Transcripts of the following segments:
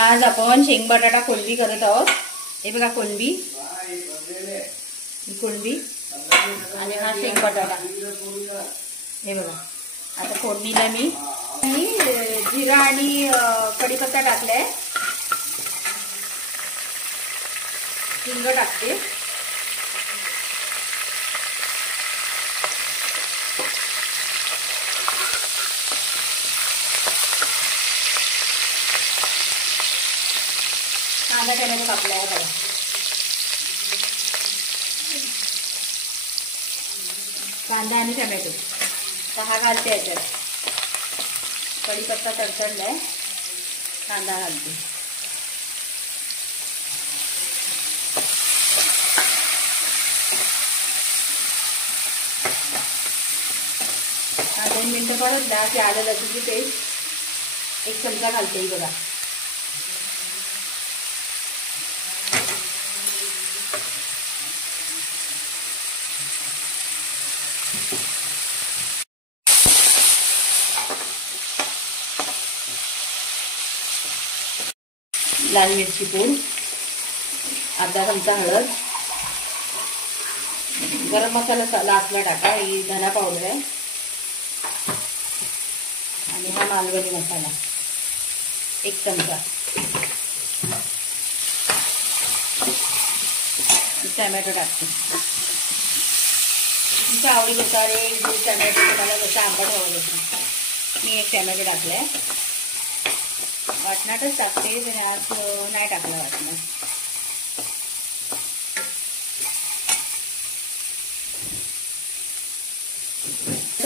आज आपण शेंग बटाटा कोलंबी करत आहोत। हे बघा कोलंबी, कोलंबी आणि हा शेंग बटाटा। हे बघा आता फोडणीला मी जिरा आणि कढीपत्ता टाकलाय, हिंग टाकते, कांदा टोमॅटो कापलाय बघा, कांदा आणि टोमॅटो हा घालते याच्यात, कढीपत्ता तडतडलाय, कांदा घालते, 2 मिनिटं परतला की आलं लसूणची पेस्ट 1 चमचा घालते बघा। लाल मिरची पूड, अर्धा चमचा हळद, गरम मसाला लास्टला टाका, ही धना पावडर आहे आणि हा मालवणी मसाला 1 चमचा, टोमॅटो टाकते तुमच्या आवडीनुसार, 1-2 टोमॅटो तुम्हाला जसं आंबट हवं तसं। मी 1 टोमॅटो टाकलाय, वाटणातच टाकते पण आज नाही टाकला वाटणार।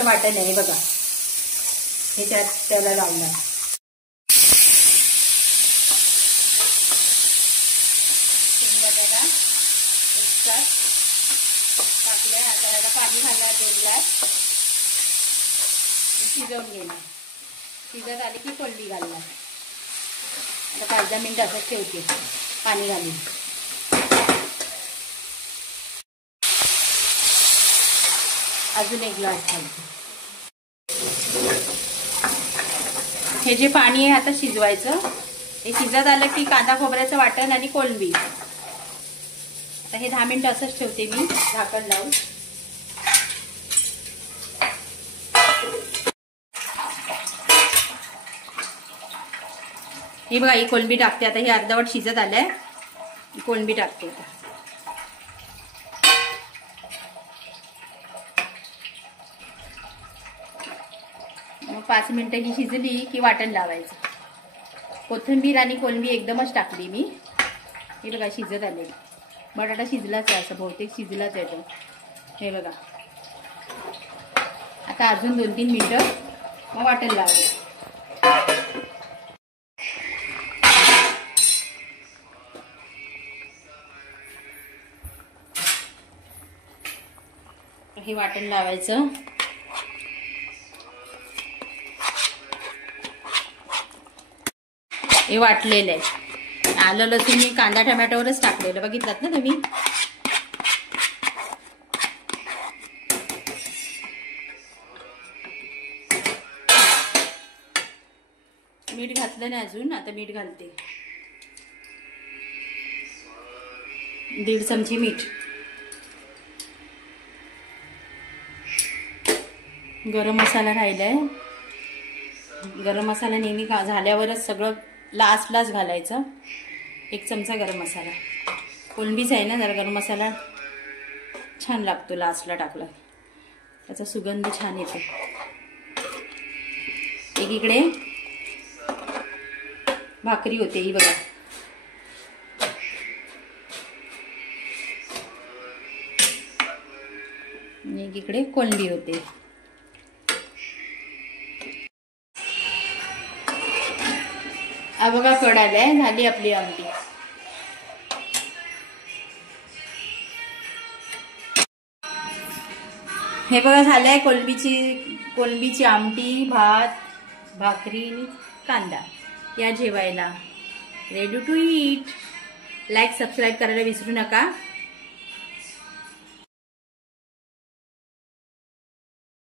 वाटण नाही बघा, हे त्याला लावणार, शेंग बटाटा एकसाथ टाकलाय। आता याला पाणी घालणार 2 ग्लास, शिजवून घेणार, शिजत आली की कोलंबी घालणार। आता 5-10 मिनिटं असंच ठेवते पाणी घालून। अजून 1 ग्लास घालते। हे जे पाणी आहे आता शिजवायचं, हे शिजत आलं की कांदा खोबऱ्याचं वाटण आणि कोलंबी। आता हे 10 मिनिटं असंच ठेवते मी झाकण लावून। हे बघा ही कोलंबी टाकते आता, हे अर्धवट शिजत आलंय, कोलंबी टाकते आता। मग 5 मिनिटं ही शिजली की वाटण लावायचं। कोथिंबीर आणि कोलंबी एकदमच टाकली मी। हे बघा शिजत आले, बटाटा शिजलाच आहे, असं बहुतेक शिजलाच आहे तो। हे बघा आता अजून 2-3 मिनिटं मग वाटण लावायचं। हे वाटण लावायचं, हे वाटलेलं आहे, आलं लसूण मी कांदा टोमॅटोवरच टाकलेलं, बघितलात ना तुम्ही। मीठ घातलं नाही अजून, आता मीठ घालते, 1.5 चमचे मीठ, गरम मसाला राहिलाय, गरम मसाला नेहमी झाल्यावरच सगळं लास्टलाच घालायचं, 1 चमचा गरम मसाला, कोलंबीच आहे ना जरा गरम मसाला छान लागतो लास्टला टाकला, त्याचा सुगंध छान येतो। एकीकडे भाकरी होते ही बघा, एकीकडे कोलंबी होते। बघा कड आलाय, झाली आपली आमटी। हे बघा झालंय कोलंबीची आमटी, भात, भाकरी, कांदा, या जेवायला ready to eat. Like subscribe करायला विसरू नका।